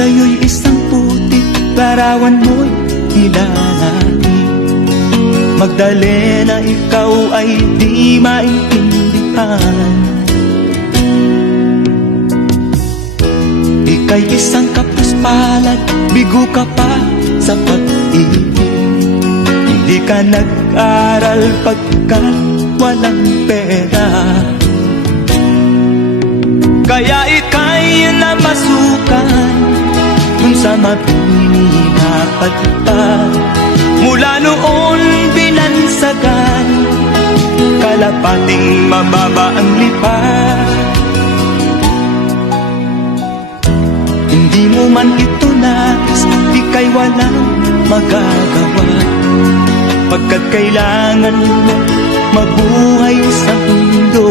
sa'yo'y isang putik, larawan mo'y nilalaki. Magdalena, ikaw ay di maintindihan. Ika'y isang kapuspalad, bigo ka pa sa pag-ibig. Hindi ka nag-aral pagkat walang pera, kaya ika'y namasukan kung sa mabinihapad pa. Mula noon binansagan, kalapating mababa ang lipat. Hindi mo man ito nais, di kay walang magagawa, pagkat kailangan mo mabuhay sa mundo.